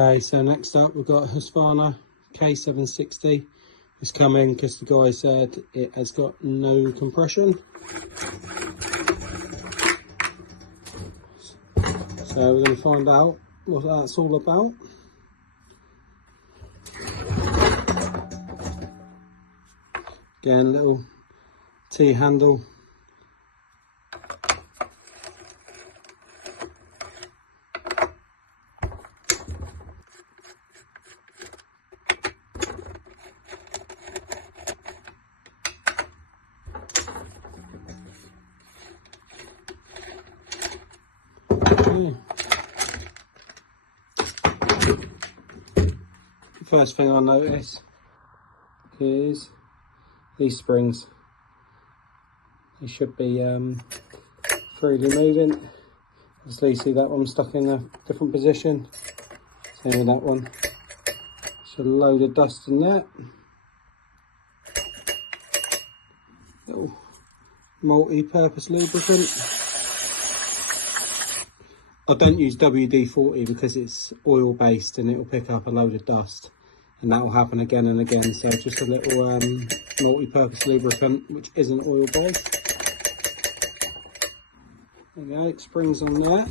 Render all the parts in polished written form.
Okay, so next up we've got Husqvarna K760. It's coming because the guy said it has got no compression. So we're going to find out what that's all about. Again, little T-handle. The first thing I notice is these springs. They should be freely moving. Obviously, you see that one stuck in a different position. Same with that one. There's a load of dust in there. Little multi-purpose lubricant. I don't use WD-40 because it's oil based and it will pick up a load of dust, and that will happen again and again. So just a little multi-purpose lubricant which isn't oil based. There we go, it springs on there.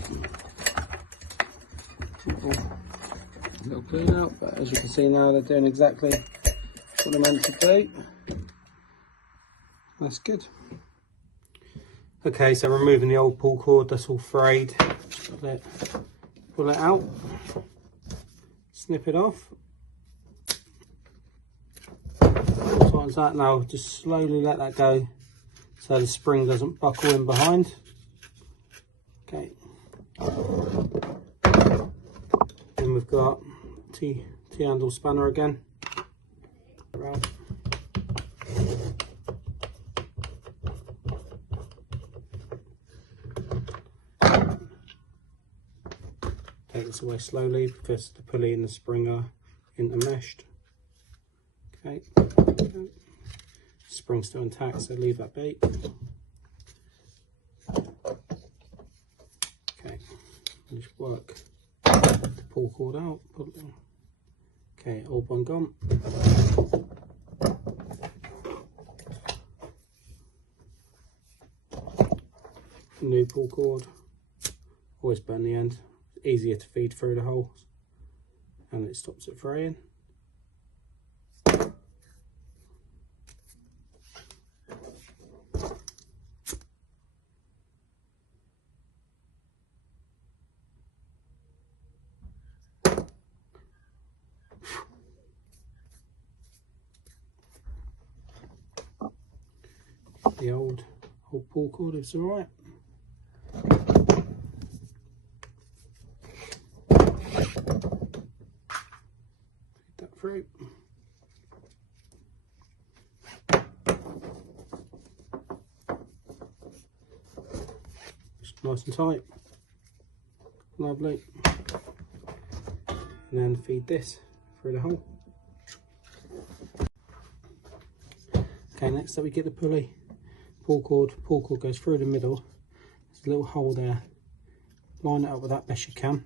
Little clean out, but as you can see now they're doing exactly what they're meant to do. That's good. Okay, so removing the old pull cord, that's all frayed. Pull it out, snip it off. Tighten that now, just slowly let that go so the spring doesn't buckle in behind. Okay. Then we've got T-handle spanner again. Around. Take this away slowly because the pulley and the spring are intermeshed. Okay, spring's still intact, so leave that be. Okay, just work the pull cord out. Okay, old one gone. New pull cord. Always burn the end. Easier to feed through the holes, and it stops it fraying. The old pull cord is alright. Through. Just nice and tight. Lovely. And then feed this through the hole. Okay, next up we get the pulley. Pull cord goes through the middle. There's a little hole there. Line it up with that best you can.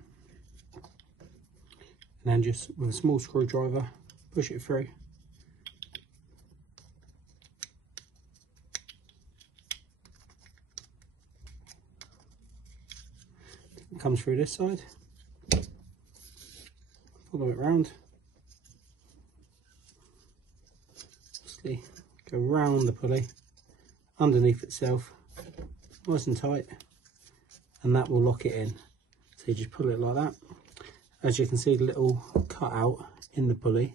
And then just with a small screwdriver, push it through. It comes through this side. Follow it round. Obviously, go round the pulley, underneath itself, nice and tight, and that will lock it in. So you just pull it like that. As you can see, the little cut out in the pulley,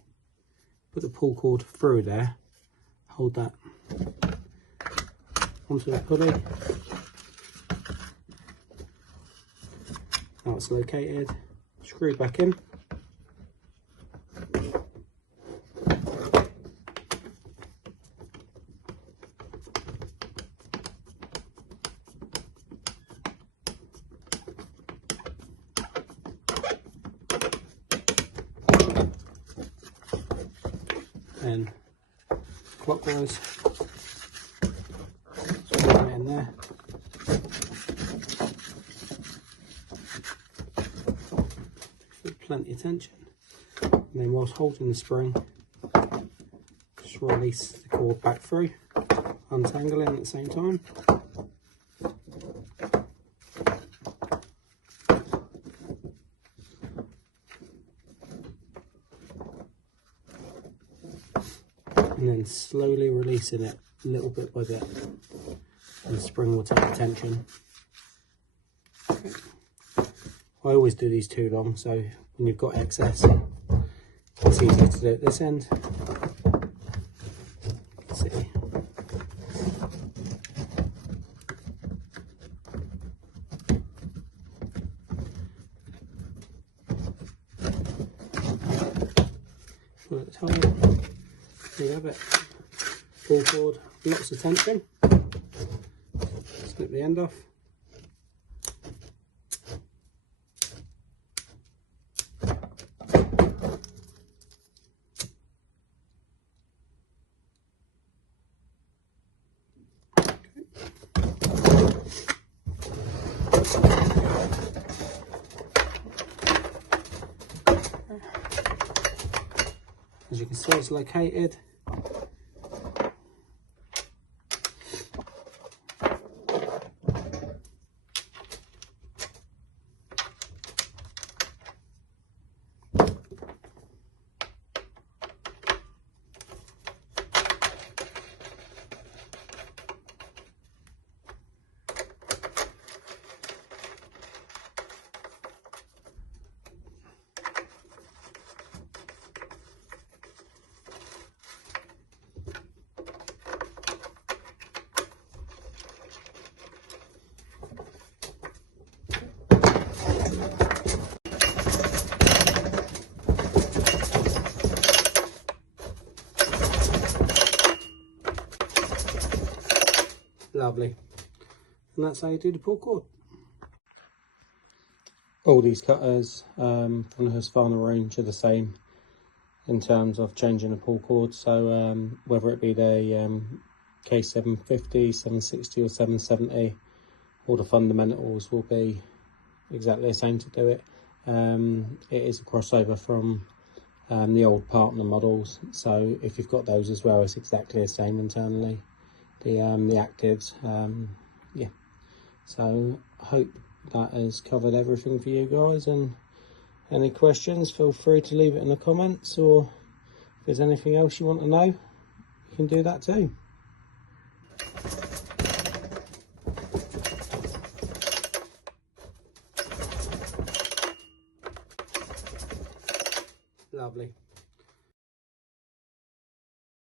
put the pull cord through there, hold that onto the pulley. Now it's located, screw back in. And clockwise, screw it in there. Plenty of tension. And then whilst holding the spring, just release the cord back through, untangling at the same time. And then slowly releasing it little bit by bit, and the spring will take the tension. Okay. I always do these too long, so when you've got excess, it's easier to do at this end. Let's see. Pull it tight. There you have it. Pull cord, lots of tension. Snip the end off. As you can see, it's located. Lovely. And that's how you do the pull cord. All these cutters from the Husqvarna range are the same in terms of changing the pull cord. So whether it be the K750, 760 or 770, all the fundamentals will be exactly the same to do it. It is a crossover from the old partner models, so if you've got those as well, it's exactly the same internally. The actives, yeah. So I hope that has covered everything for you guys, and any questions, feel free to leave it in the comments, or if there's anything else you want to know, you can do that too. Lovely.